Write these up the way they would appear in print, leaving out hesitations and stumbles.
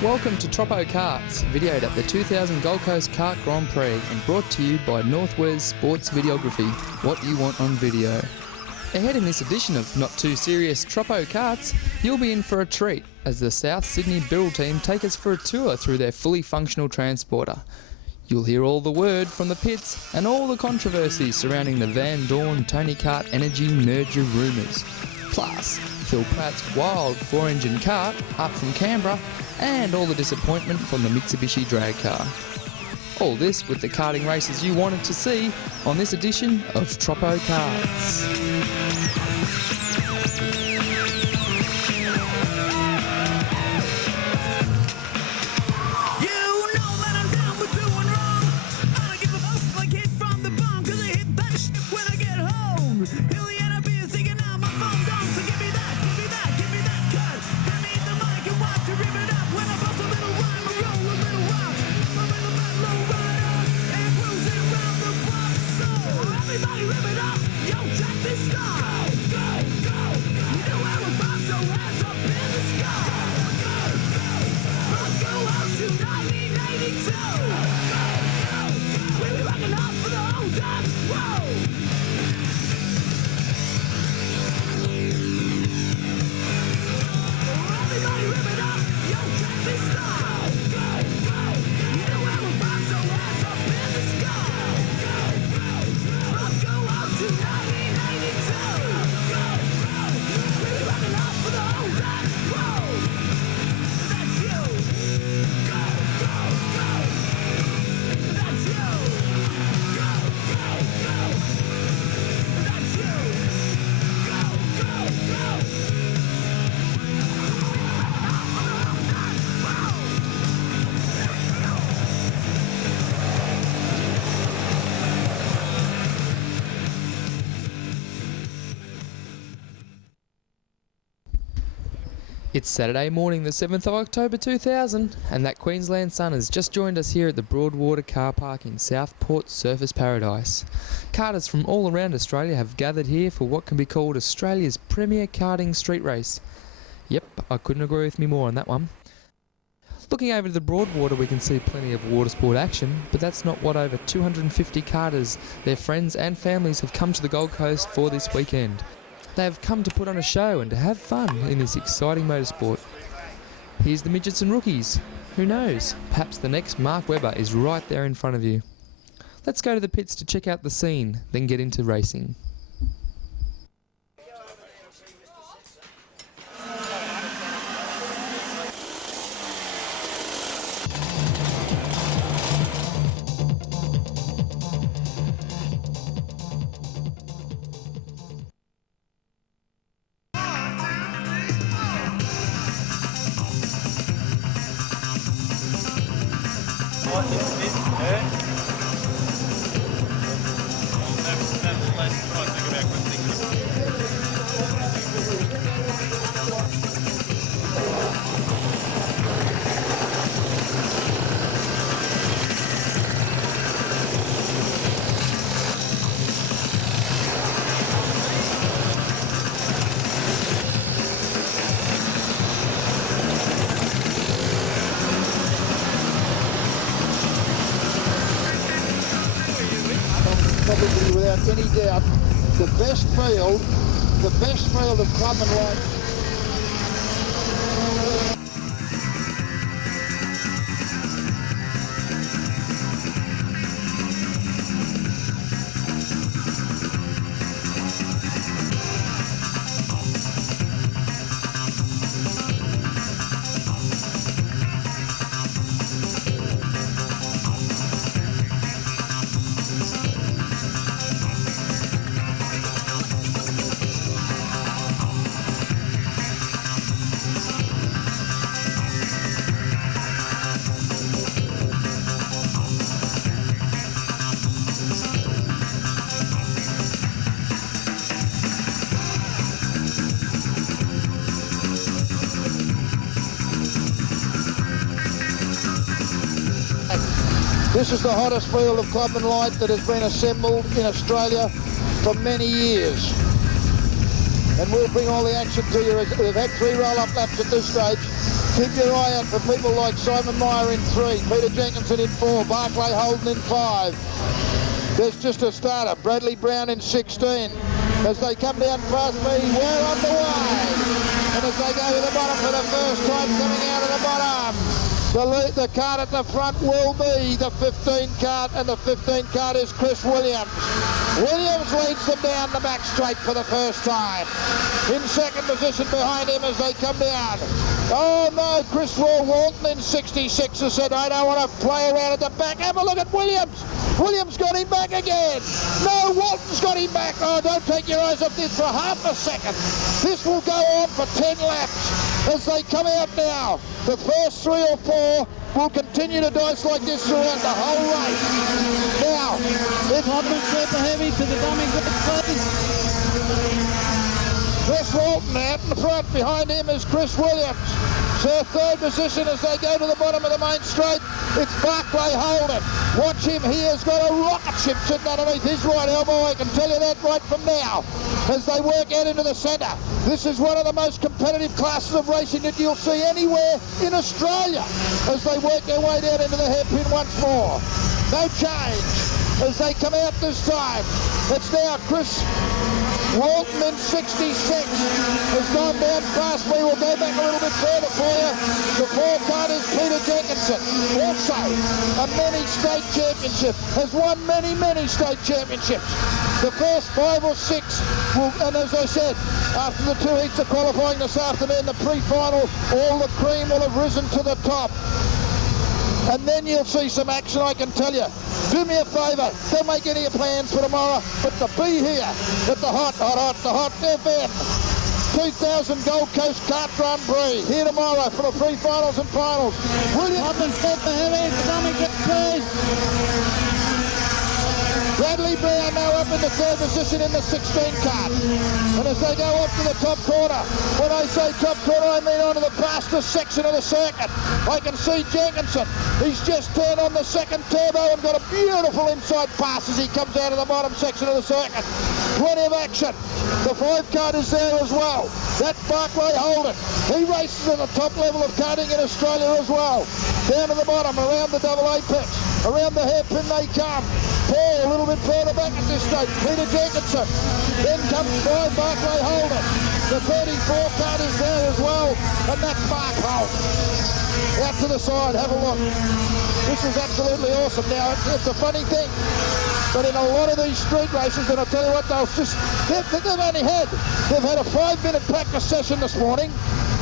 Welcome to Tropo Karts, videoed at the 2000 Gold Coast Kart Grand Prix and brought to you by Northwest Sports Videography. What you want on video. Ahead in this edition of Not Too Serious Tropo Karts, you'll be in for a treat as the South Sydney Birrell team take us for a tour through their fully functional transporter. You'll hear all the word from the pits and all the controversies surrounding the Van Dorn Tony Kart Energy merger rumours. Plus, Phil Pratt's wild 4-engine kart up from Canberra and all the disappointment from the Mitsubishi drag car. All this with the karting races you wanted to see on this edition of Tropo Karts. It's Saturday morning, the 7th of October 2000, and that Queensland sun has just joined us here at the Broadwater Car Park in Southport Surfers Paradise. Karters from all around Australia have gathered here for what can be called Australia's premier karting street race. Yep, I couldn't agree with me more on that one. Looking over to the Broadwater, we can see plenty of water sport action, but that's not what over 250 karters, their friends and families have come to the Gold Coast for this weekend. They have come to put on a show and to have fun in this exciting motorsport. Here's the midgets and rookies. Who knows? Perhaps the next Mark Webber is right there in front of you. Let's go to the pits to check out the scene, then get into racing. Probably without any doubt, the best field of Clubman Light. This is the hottest field of Clubman Light that has been assembled in Australia for many years. And we'll bring all the action to you. We've had 3 roll-up laps at this stage. Keep your eye out for people like Simon Meyer in 3, Peter Jenkinson in 4, Barclay Holden in 5. There's just a starter, Bradley Brown in 16. As they come down past me, we're on the way. And as they go to the bottom for the first time coming out of the bottom, the cart at the front will be the 15 cart, and the 15 cart is Chris Williams. Williams leads them down the back straight for the first time. In second position behind him as they come down. Oh no, Chris Walton in 66 has said, I don't want to play around at the back. Have a look at Williams. Williams got him back again. No, Walton's got him back. Oh, don't take your eyes off this for half a second. This will go on for 10 laps as they come out now. The first 3 or 4 will continue to dice like this throughout the whole race. Now, it's Clubman super heavy to the dummy please. Chris Walton out in the front. Behind him is Chris Williams. So third position as they go to the bottom of the main straight, it's Barclay Holden. Watch him, he has got a rocket ship sitting underneath his right elbow, I can tell you that right from now. As they work out into the centre, this is one of the most competitive classes of racing that you'll see anywhere in Australia. As they work their way down into the hairpin once more. No change as they come out this time. It's now Chris Walton in 66 has gone down past me. We'll go back a little bit further for you. The 4 cart is Peter Jenkinson, also a many state championship, has won many state championships. The first 5 or 6 will, and as I said, after the 2 heats of qualifying this afternoon, the pre-final, all the cream will have risen to the top. And then you'll see some action, I can tell you. Do me a favour, don't make any plans for tomorrow, but to be here at the Hot FM 2000 Gold Coast Kart Grand Prix, here tomorrow for the pre-finals and finals. Williams set the heavy, Bradley Brown now up in the 3rd position in the 16 cart. And as they go up to the top corner, when I say top corner, I mean onto the fastest section of the circuit. I can see Jenkinson. He's just turned on the 2nd turbo and got a beautiful inside pass as he comes out of the bottom section of the circuit. Plenty of action. The 5 cart is there as well. That's Barclay Holden. He races at the top level of karting in Australia as well. Down to the bottom, around the double apex, around the hairpin they come. Paul a little bit further back at this stage, Peter Jenkinson. Then comes by Barclay Holden. The 34 cart is there as well, and that's Mark Holt. Out to the side, have a look. This is absolutely awesome. Now, it's a funny thing, but in a lot of these street races, and I'll tell you what, they've had a 5-minute practice session this morning.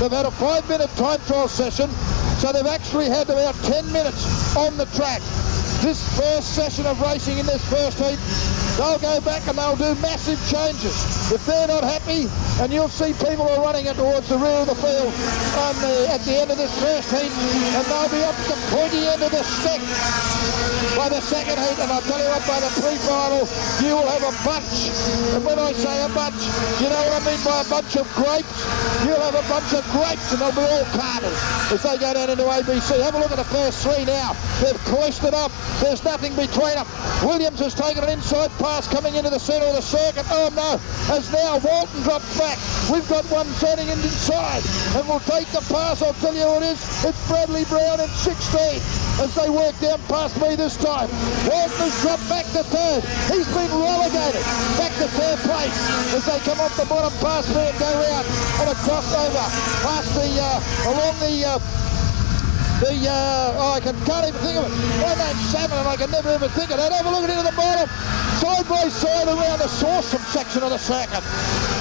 They've had a 5-minute time trial session, so they've actually had about 10 minutes on the track. This first session of racing in this first heat, they'll go back and they'll do massive changes. If they're not happy, and you'll see people are running it towards the rear of the field at the end of this first heat, and they'll be up the pointy end of the stick by the second heat, and I'll tell you what, by the pre-final, you will have a bunch. And when I say a bunch, you know what I mean by a bunch of grapes? You'll have a bunch of grapes, and they'll be all carters as they go down into ABC. Have a look at the first three now. They've clished it up. There's nothing between them. Williams has taken an inside pass coming into the centre of the circuit. Oh no, as now Walton drops back. We've got one turning inside, and we'll take the pass. I'll tell you what it is. It's Bradley Brown in 16 as they work down past me this time. Walton has dropped back to third. He's been relegated back to third place as they come off the bottom past me and go round on a crossover past along I can't even think of it. My name's Salmon and I can never even think of that. Have a look into the bottom. Side by side around the Sawsome section of the circuit.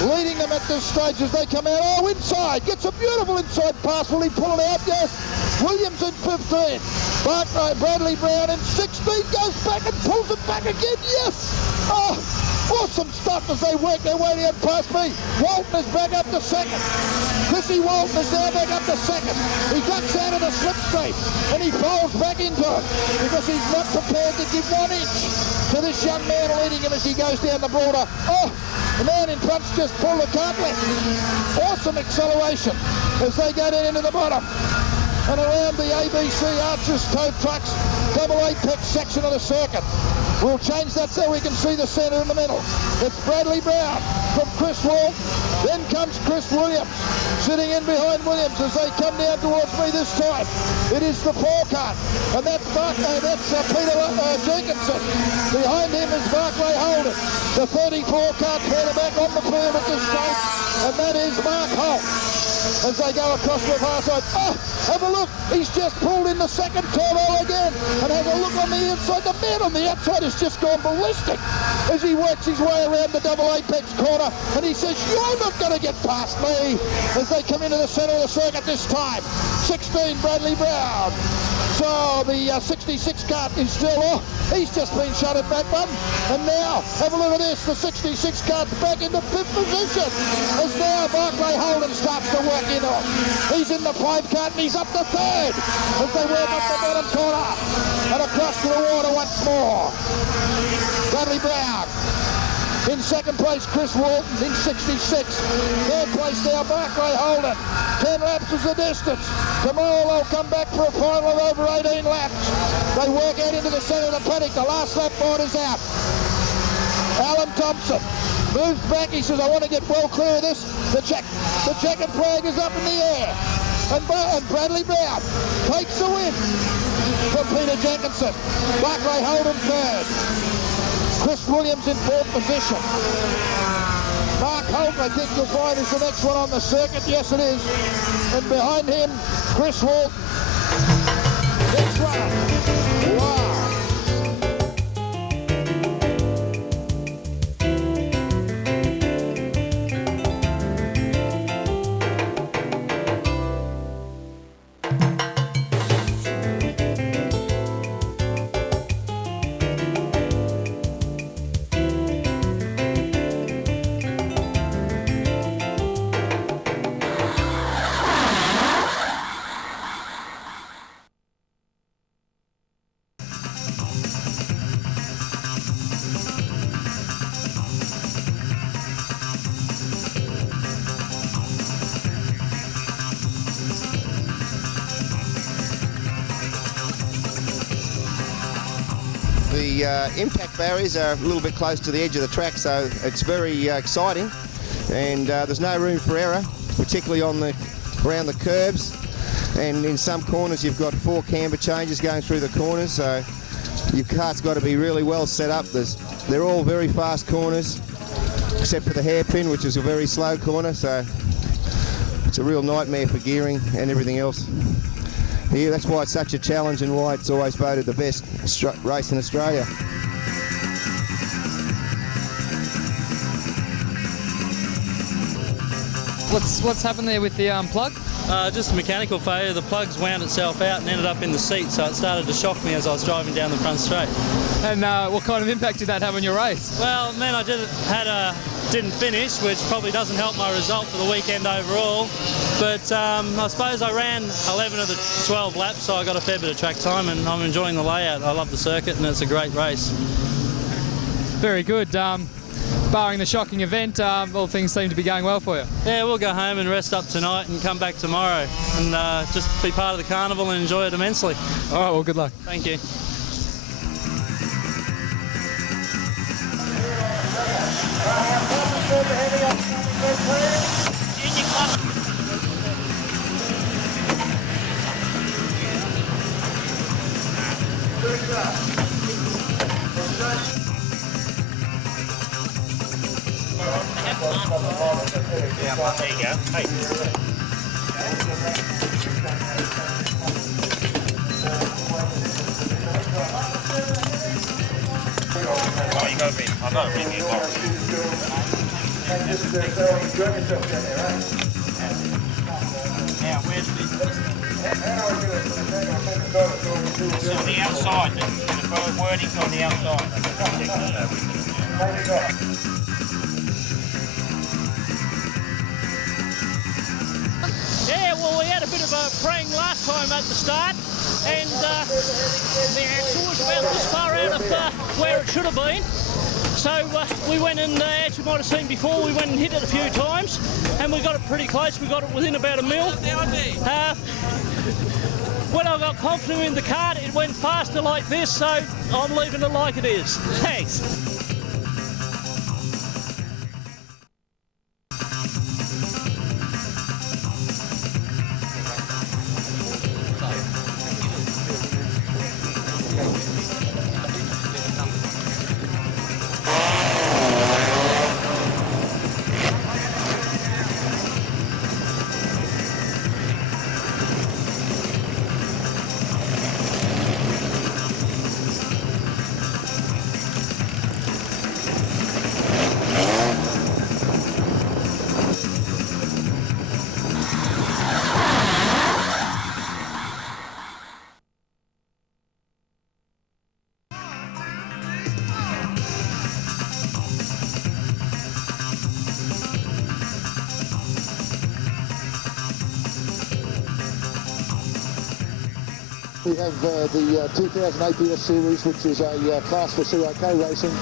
Leading them at this stage as they come out. Oh, inside. Gets a beautiful inside pass. Will he pull it out? Yes. Williams in 15. But Bradley Brown in 16 goes back and pulls it back again. Yes. Oh, awesome stuff as they work their way down past me. Walton is back up to second. Chrissy Walton is now back up to second. He ducks out of the slipstream and he falls back into it because he's not prepared to give 1 inch to this young man leading him as he goes down the border. Oh, the man in front's just pulled the cart left. Awesome acceleration as they go down into the bottom. And around the ABC Archers Tow Trucks double apex section of the circuit. We'll change that so we can see the centre in the middle. It's Bradley Brown from Chris Walton. Then comes Chris Williams, sitting in behind Williams as they come down towards me this time. It is the 4-car, and that's Peter Jenkinson. Behind him is Barclay Holden, the 34-car quarterback on the field at this stage, and that is Mark Holt. As they go across the far side. Oh, have a look. He's just pulled in the second turbo again. And have a look on the inside. The man on the outside has just gone ballistic as he works his way around the double apex corner. And he says, you're not going to get past me. As they come into the centre of the circuit this time. 16, Bradley Brown. So the 66 car is still off. He's just been shut at that one. And now, have a look at this. The 66 car's back into 5th position. As now Barclay Holden starts to work in on. He's in the 5 car and he's up to 3rd. As they work up the bottom corner. And across to the water once more. Bradley Brown. In second place, Chris Walton in 66. Third place now, Barclay Holden. 10 laps is the distance. Tomorrow they'll come back for a final of over 18 laps. They work out into the centre of the paddock. The last lap board is out. Alan Thompson moves back. He says, I want to get well clear of this. The checkered flag is up in the air. And Bradley Brown takes the win from Peter Jenkinson. Barclay Holden 3rd. Chris Williams in 4th position. Mark Holt, I think you'll find, is the next one on the circuit. Yes, it is. And behind him, Chris Walton. Next runner. Wow. The impact barriers are a little bit close to the edge of the track, so it's very exciting, and there's no room for error, particularly around the curbs, and in some corners you've got 4 camber changes going through the corners, so your cart's got to be really well set up. They're all very fast corners, except for the hairpin, which is a very slow corner, so it's a real nightmare for gearing and everything else. Yeah, that's why it's such a challenge and why it's always voted the best race in Australia. What's happened there with the plug? Just a mechanical failure. The plugs wound itself out and ended up in the seat, so it started to shock me as I was driving down the front straight. And what kind of impact did that have on your race? Well, it meant I didn't finish, which probably doesn't help my result for the weekend overall. But I suppose I ran 11 of the 12 laps, so I got a fair bit of track time, and I'm enjoying the layout. I love the circuit, and it's a great race. Very good. Barring the shocking event, all things seem to be going well for you. Yeah, we'll go home and rest up tonight and come back tomorrow and just be part of the carnival and enjoy it immensely. All right, well, good luck. Thank you. Yeah, well, there you go. Hey. Oh, you got to be. I've got to be Now, where's the... It's on the outside. The wording's on the outside. Yeah, well, we had a bit of a praying last time at the start, and the axle was about this far out of where it should have been. So we went and, as you might have seen before, we went and hit it a few times, and we got it pretty close. We got it within about a mil. When I got confident in the cart, it went faster like this, so I'm leaving it like it is. Thanks. We have the 2000 APS Series, which is a class for CIK racing.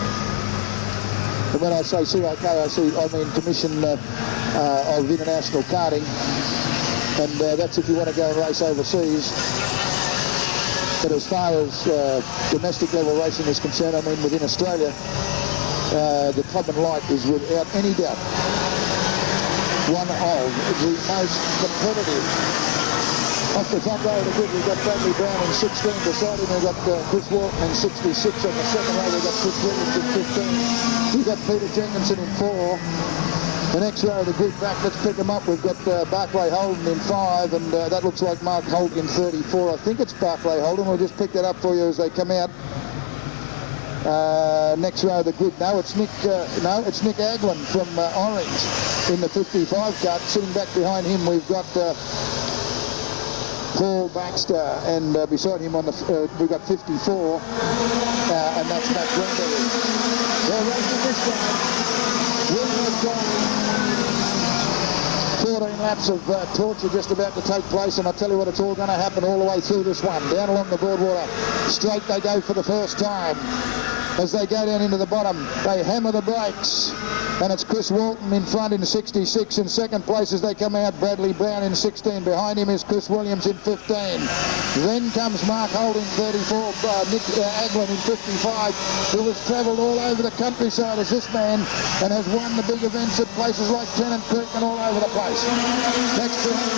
And when I say CIK, I mean Commission of International Karting. And that's if you want to go and race overseas. But as far as domestic level racing is concerned, I mean within Australia, the Clubman Light is without any doubt one of the most competitive. Off the front row of the grid, we've got Bradley Brown in 16. Beside him, we've got Chris Walton in 66. On the second row, we've got Chris Williams in 15. We've got Peter Jenkinson in 4. The next row of the grid back, let's pick them up. We've got Barclay Holden in 5, and that looks like Mark Holt in 34. I think it's Barclay Holden. We'll just pick that up for you as they come out. Next row of the grid, it's Nick Aglin from Orange in the 55 cut. Sitting back behind him, we've got Paul Baxter, and beside him on the we've got 54, and that's Matt Grenberry. They're racing this time. We've got 14 laps of torture just about to take place, and I tell you what, it's all going to happen all the way through this one. Down along the Broadwater straight they go for the first time. As they go down into the bottom, they hammer the brakes. And it's Chris Walton in front in 66. In second place as they come out, Bradley Brown in 16. Behind him is Chris Williams in 15. Then comes Mark Holt in 34, Nick Aglin in 55, who has travelled all over the countryside as this man and has won the big events at places like Tennant Creek and all over the place. Next to him,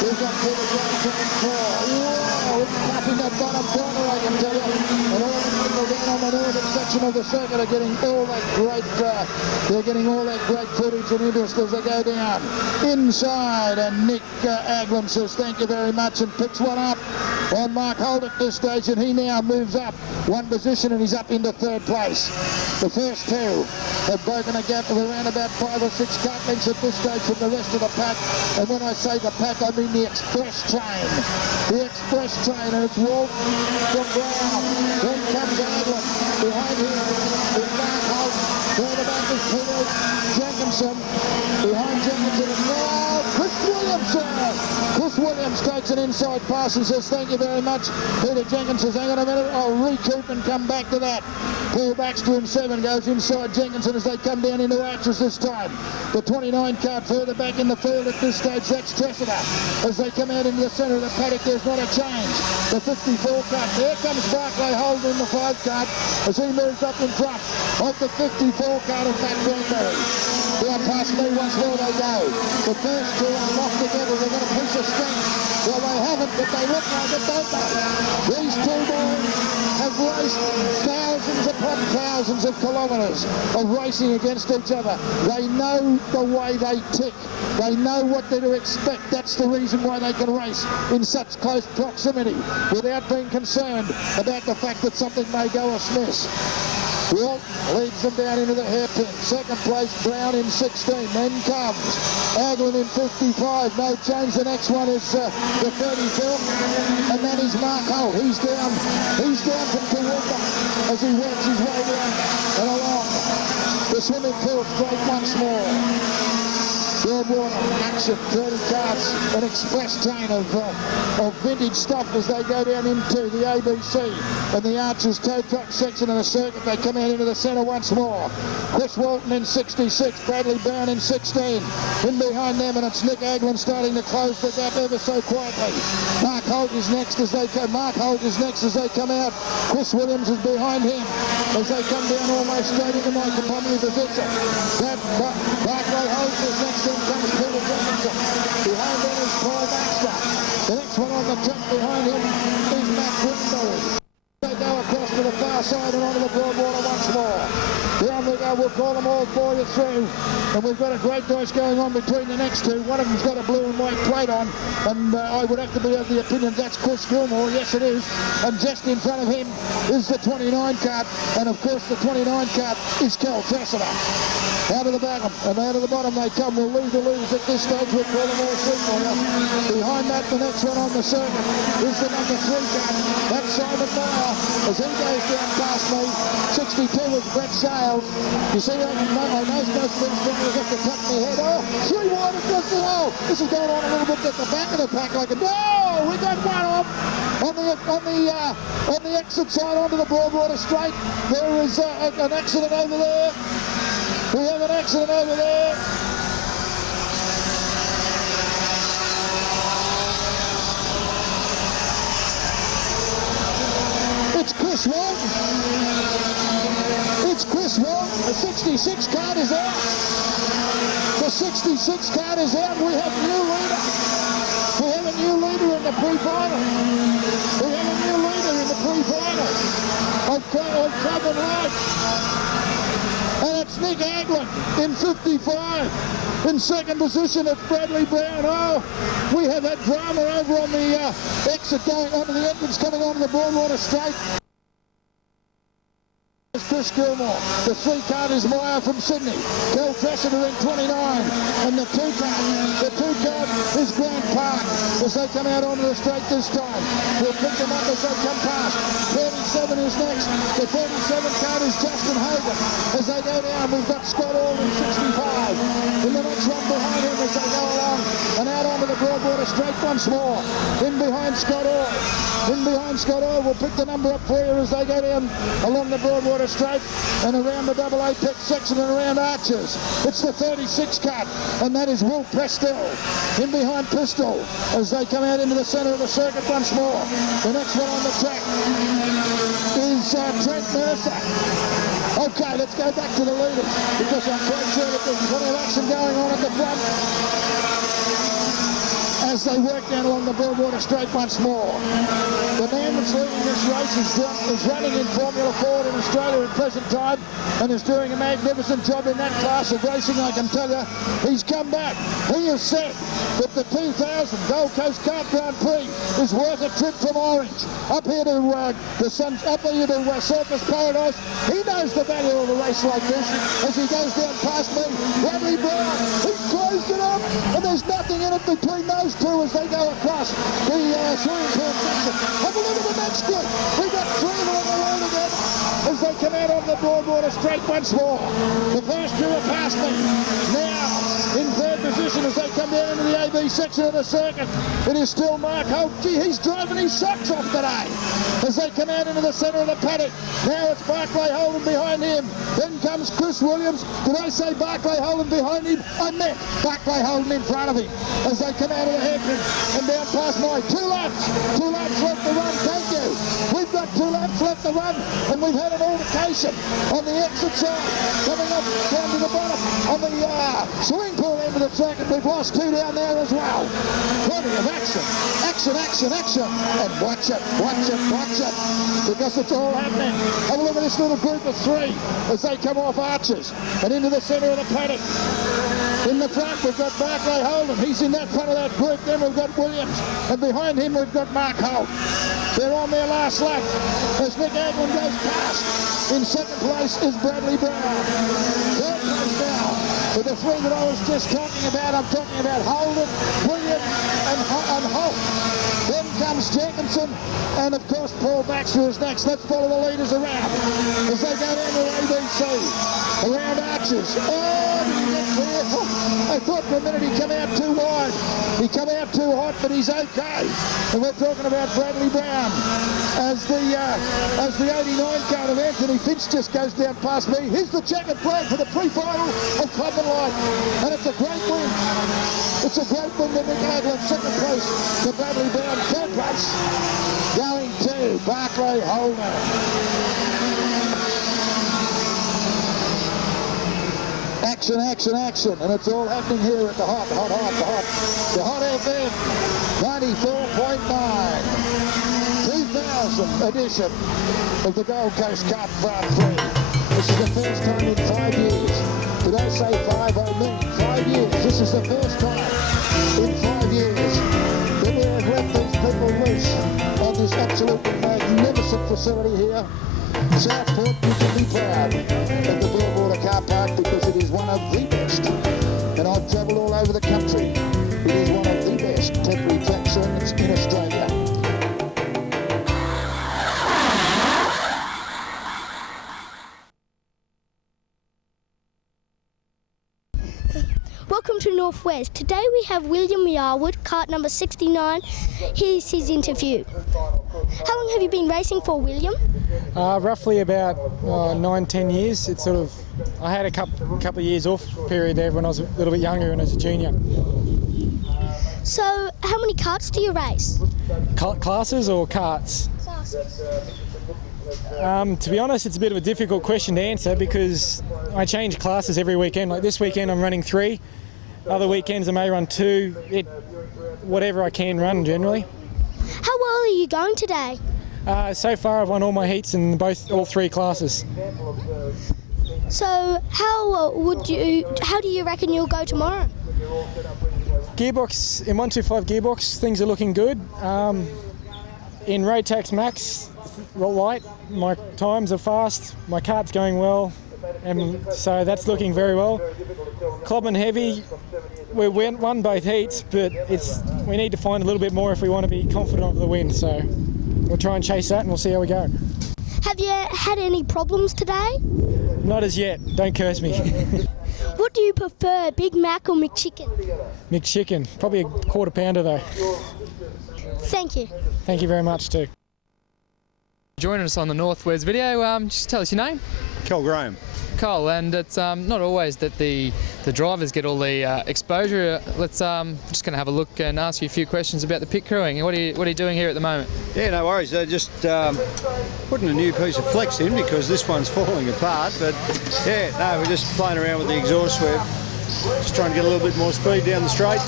we've got Peter Johnson in 4. Whoa, it's clapping that bottom corner, I can tell you. And all well down on the northern section of the circuit are getting all that great, they're getting all that great footage and interest as they go down. Inside, and Nick Aglin says thank you very much and picks one up on Mark Holt at this stage, and he now moves up one position and he's up into third place. The first two have broken a gap of around about 5 or 6 kart lengths at this stage from the rest of the pack, and when I say the pack I mean the express train. The express train, and it's Walt from Brown. Then comes Aglin. Behind him is Mark Holt. Further back is Peter Jenkinson. Behind Jenkinson is now Chris Williamson. Chris Williams takes an inside pass and says thank you very much. Peter Jenkins says hang on a minute, I'll recoup and come back to that. Paul Baxter in 7 goes inside Jenkinson as they come down into Arches this time. The 29 card further back in the field at this stage, that's Tressida. As they come out into the centre of the paddock, there's not a change. The 54 card, there comes Barclay Holden in the 5 card as he moves up in front of the 54 card of Matt Granberry. Down past me once more they go. The first two are locked together, they've got a piece of strength. Well, they haven't, but they look like it, don't they? These two boys have raced thousands upon thousands of kilometres of racing against each other. They know the way they tick. They know what they're to expect. That's the reason why they can race in such close proximity without being concerned about the fact that something may go amiss. Walt leads them down into the hairpin. Second place, Brown in 16. Then comes Aglin in 55. No change. The next one is the 34. And then is Mark Holt. He's down from Toowoomba as he works his way down and along the swimming pool straight once more. Broadwater action, 30 carts, an express train of vintage stuff as they go down into the ABC and the Arches tow truck section of the circuit. They come out into the centre once more. Chris Walton in 66, Bradley Brown in 16. In behind them, and it's Nick Aglin starting to close the gap ever so quietly. Mark Holt is next as they come. out. Chris Williams is behind him as they come down almost straight into my company position. Barclay Holt is next. Comes Peter Jenkinson. Behind them is Paul Baxter. The next one on the track behind him is Matt Granberry. They go across to the far side and onto the Broadwater once more. Down we go, we'll call them all for you through. And we've got a great race going on between the next two. One of them's got a blue and white plate on, and I would have to be of the opinion that's Chris Gilmore. Yes, it is. And just in front of him is the 29 card, and of course the 29 card is Kel Tressida. Out of the bottom, and out of the bottom they come. We'll lose the leaders at this stage. We'll call them all through for you. Behind that, the next one on the circuit is the number 3 card. That's Simon Meyer as he goes down past me. 62 is Brett Sales. You see, I know most of these drivers have to tuck their head. Oh, 3 wide across the hole. This is going on a little bit at the back of the pack. Like no, we got one off on the exit side onto the Broadwater Straight. There is an accident over there. We have an accident over there. It's Chris Walton. It's Chris Walton. The 66 card is out. The 66 card is out. We have a new leader. We have a new leader in the pre-final. We have a new leader in the pre-final of Clubman Light. And it's Nick Aglin in 55. In second position, it's Bradley Brown. Oh, we have had drama over on the exit going onto the entrance coming onto the Broadwater Straight. Chris Gilmore. The 3 card is Meyer from Sydney. Kel Tressida in 29. And the 2 card is Grant Park as they come out onto the straight this time. We'll pick them up as they come past. 37 is next. The 37 card is Justin Hogan as they go down. We've got Scott All in 65. In the next one behind him as they go along and out onto the Broadwater Straight once more. In behind Scott All. We'll pick the number up for you as they go down along the Broadwater Straight and around the double apex section and around Arches. It's the 36 cut, and that is Will Prestel. In behind Pistol as they come out into the centre of the circuit once more. The next one on the track is Trent Mercer. Okay, let's go back to the leaders because I'm quite sure that there's plenty of action going on at the front. As as they work down along the Broadwater Straight once more. The man that's leading this race is running in Formula Ford in Australia at present time and is doing a magnificent job in that class of racing, I can tell you. He's come back. He has said that the 2000 Gold Coast Kart Grand Prix is worth a trip from Orange up here to Surfers Paradise. He knows the value of a race like this as he goes down past me. Bradley Brown, he's closed it up, and there's nothing in it between those two as they go across the swimming pool section. Have a look at the next group. We've got three on the road again as they come out on the Broadwater Straight once more. The first two are past me. Now, in third position as they come down into the AB section of the circuit, it is still Mark Holt. Gee, he's driving his socks off today as they come out into the centre of the paddock. Now it's Barclay Holden behind him. Then comes Chris Williams. Did I say Barclay Holden behind him? I meant Barclay Holden in front of him as they come out of the hairpin and down past my 2 laps. 2 laps left to run, thank you. We've got 2 laps left to run, and we've had an altercation on the exit side. Coming up down to the bottom on the swimming pool end of the track, and we've lost 2 down there as well. Plenty of action. Action, action, action. And watch it, watch it, watch it. Because it's all happening. Have a look at this little group of 3 as they come off Arches and into the centre of the paddock. In the front, we've got Barclay Holden. He's in that front of that group. Then we've got Williams. And behind him, we've got Mark Holt. They're on their last lap as Nick Agwin goes past. In second place is Bradley Brown. Third place now with the 3 that I was just talking about. I'm talking about Holden, Williams, and Holt. Then comes Jenkinson, and of course Paul Baxter is next. Let's follow the leaders around as they go down to ABC. Around Arches. Oh, did he get clear? Oh, I thought for a minute he come out too wide. He come out too hot, but he's okay. And we're talking about Bradley Brown as the 89 car of Anthony Finch just goes down past me. Here's the checkered flag for the pre-final of Clubman Light, and it's a great win. It's a great win to Nick Agwin. Second place to Bradley Brown. Third place going to Barclay Holden. Action, action, action, and it's all happening here at the Hot FM 94.9, 2000 edition of the Gold Coast Kart Grand Prix. This is the first time in 5 years. Did I say 5? I mean 5 years. This is the first time in 5 years that we have left these people loose on this absolutely magnificent facility here. Southport, you can be proud of the Broadwater Car Park because it is one of the best. And I've travelled all over the country. It is one of the best temporary track circuits in Australia. Welcome to Northwest. Today we have William Yarwood, kart number 69. Here's his interview. How long have you been racing for, William? Roughly about 9-10 years. It's sort of, I had a couple of years off period there when I was a little bit younger and as a junior. So, how many karts do you race? Classes or karts? Classes. To be honest, it's a bit of a difficult question to answer because I change classes every weekend. Like this weekend I'm running 3. Other weekends I may run 2. Whatever I can run generally. How well are you going today? So far I've won all my heats in all 3 classes. So how do you reckon you'll go tomorrow? Gearbox, in 125 gearbox, things are looking good. In Rotax Max Light, my times are fast, my kart's going well, and so that's looking very well. Clubman Heavy, we won both heats, but we need to find a little bit more if we want to be confident of the win, so we'll try and chase that and we'll see how we go. Have you had any problems today? Not as yet, don't curse me. What do you prefer, Big Mac or McChicken? McChicken, probably a quarter pounder though. Thank you. Thank you very much too. Joining us on the Northwest video, just tell us your name. Kel Graham. Cole, and it's not always that the drivers get all the exposure. Let's just going to have a look and ask you a few questions about the pit crewing. What are you doing here at the moment? Yeah, no worries. Just putting a new piece of flex in because this one's falling apart. But yeah, no, we're just playing around with the exhaust. We're Just trying to get a little bit more speed down the straight.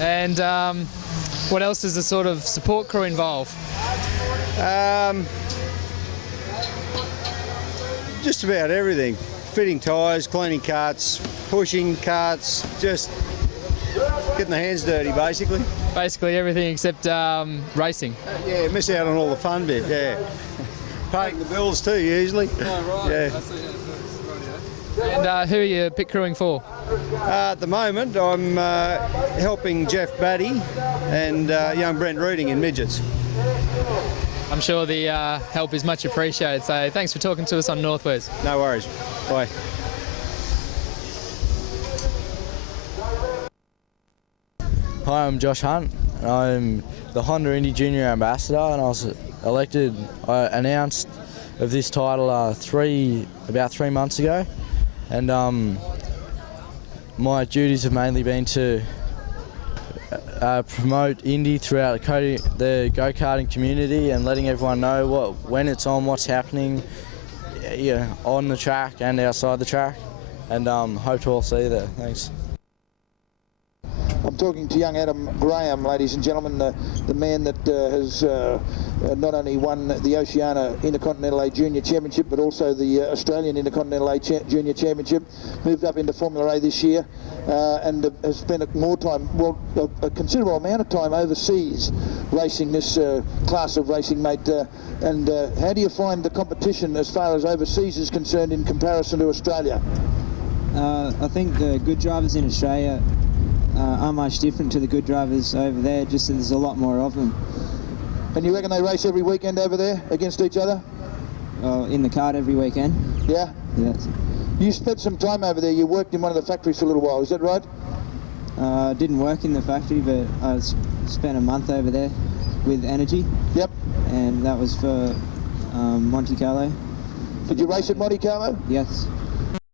And what else does the sort of support crew involve? Just about everything. Fitting tyres, cleaning carts, pushing carts, just getting the hands dirty, basically. Basically everything except racing. Yeah, miss out on all the fun bit, yeah. Paying the bills too, usually. Oh, right. Yeah. And who are you pit crewing for? At the moment, I'm helping Jeff Batty and young Brent Rooting in midgets. I'm sure the help is much appreciated, so thanks for talking to us on Northwest. No worries. Bye. Hi, I'm Josh Hunt. I'm the Honda Indy Junior Ambassador, and I was announced of this title about 3 months ago. And my duties have mainly been to promote Indy throughout the go-karting community and letting everyone know when it's on, what's happening on the track and outside the track. And hope to all see you there. Thanks. I'm talking to young Adam Graham, ladies and gentlemen, the man that has not only won the Oceania Intercontinental A Junior Championship, but also the Australian Intercontinental A Junior Championship, moved up into Formula A this year, and has spent a considerable amount of time overseas racing this class of racing, mate. And how do you find the competition as far as overseas is concerned in comparison to Australia? I think the good drivers in Australia aren't much different to the good drivers over there, just that there's a lot more of them. And you reckon they race every weekend over there against each other? In the kart every weekend. Yeah? Yes. You spent some time over there, you worked in one of the factories for a little while, is that right? I didn't work in the factory, but I spent a month over there with Energy. Yep. And that was for Monte Carlo. Did you race at Monte Carlo? Yes.